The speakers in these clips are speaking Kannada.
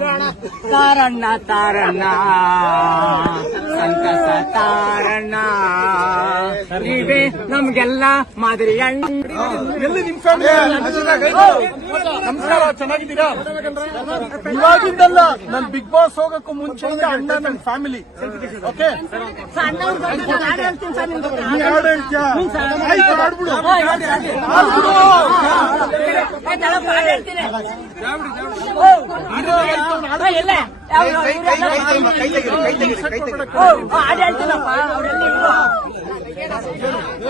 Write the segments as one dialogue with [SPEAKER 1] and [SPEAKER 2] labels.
[SPEAKER 1] તારણના તારણના તારણના ನೀವೇ ನಮ್ಗೆಲ್ಲ ಮಾದರಿ ಅಣ್ಣ
[SPEAKER 2] ಎಲ್ಲಿ ನಿಮ್ ಫ್ಯಾಮಿಲಿ ನಮಸ್ಕಾರ ಚೆನ್ನಾಗಿದ್ದೀರಾ ಇವಾಗಿಂದಲ್ಲ ನನ್ ಬಿಗ್ ಬಾಸ್ ಹೋಗಕ್ಕೂ ಮುಂಚೆ ಅಣ್ಣ ನನ್ ಫ್ಯಾಮಿಲಿ ಓಕೆ ನೀ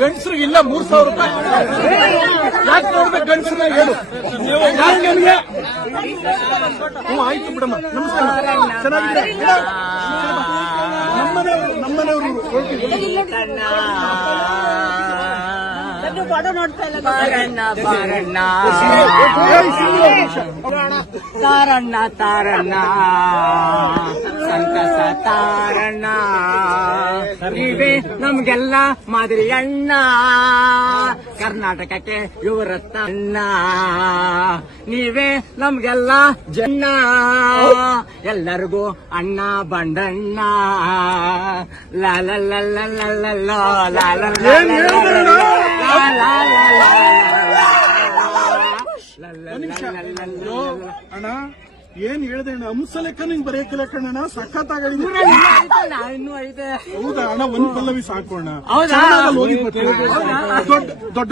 [SPEAKER 2] ಗಂಡಸ್ರಿಗೆ ಇಲ್ಲ ಮೂರ್ ಸಾವಿರ ರೂಪಾಯಿ ಯಾಕೆ ನೋಡ್ಬೇಕು ಗಂಡಸ್ರನ್ನ ಹೇಳು ಯಾಕೆ ನನಗೆ ಹ್ಞೂ ಆಯ್ತು ಬಿಡಮ್ಮ ನಮಸ್ಕಾರ ಚೆನ್ನಾಗಿದೆ ನಮ್ಮನೆಯವರು ನಮ್ಮನೆಯವರು ಹೊರಟಿದ್ದೀವಿ
[SPEAKER 1] ಬಾರಣ್ಣ ಬಾರಣ್ಣ ತಾರಣ್ಣ ತಾರಣ್ಣ ಸಂತಸ ತಾರಣ್ಣ ನೀವೇ ನಮ್ಗೆಲ್ಲ ಮಾದರಿ ಅಣ್ಣ ಕರ್ನಾಟಕಕ್ಕೆ ಇವರತ್ತ ಅಣ್ಣ ನೀವೇ ನಮ್ಗೆಲ್ಲ ಜಣ್ಣ ಎಲ್ಲರಿಗೂ ಅಣ್ಣ ಬಂಡಣ್ಣ ಲಾಲ
[SPEAKER 2] ಏನ್ ಹೇಳ್ದೆ ಅಣ್ಣ ಅಂಶ ಲೆಕ್ಕ ನಿಂಗೆ ಬರೆಯಕ್ಕಿಲ್ಲ ಕಣ್ಣ ಸಖತ್ತಾಗಿದೆ ಹೌದಾ? ಅಣ್ಣ ಒಂದ್ ಪಲ್ಲವಿ ಸಾಕೋಣ. ದೊಡ್ಡ ದೊಡ್ಡ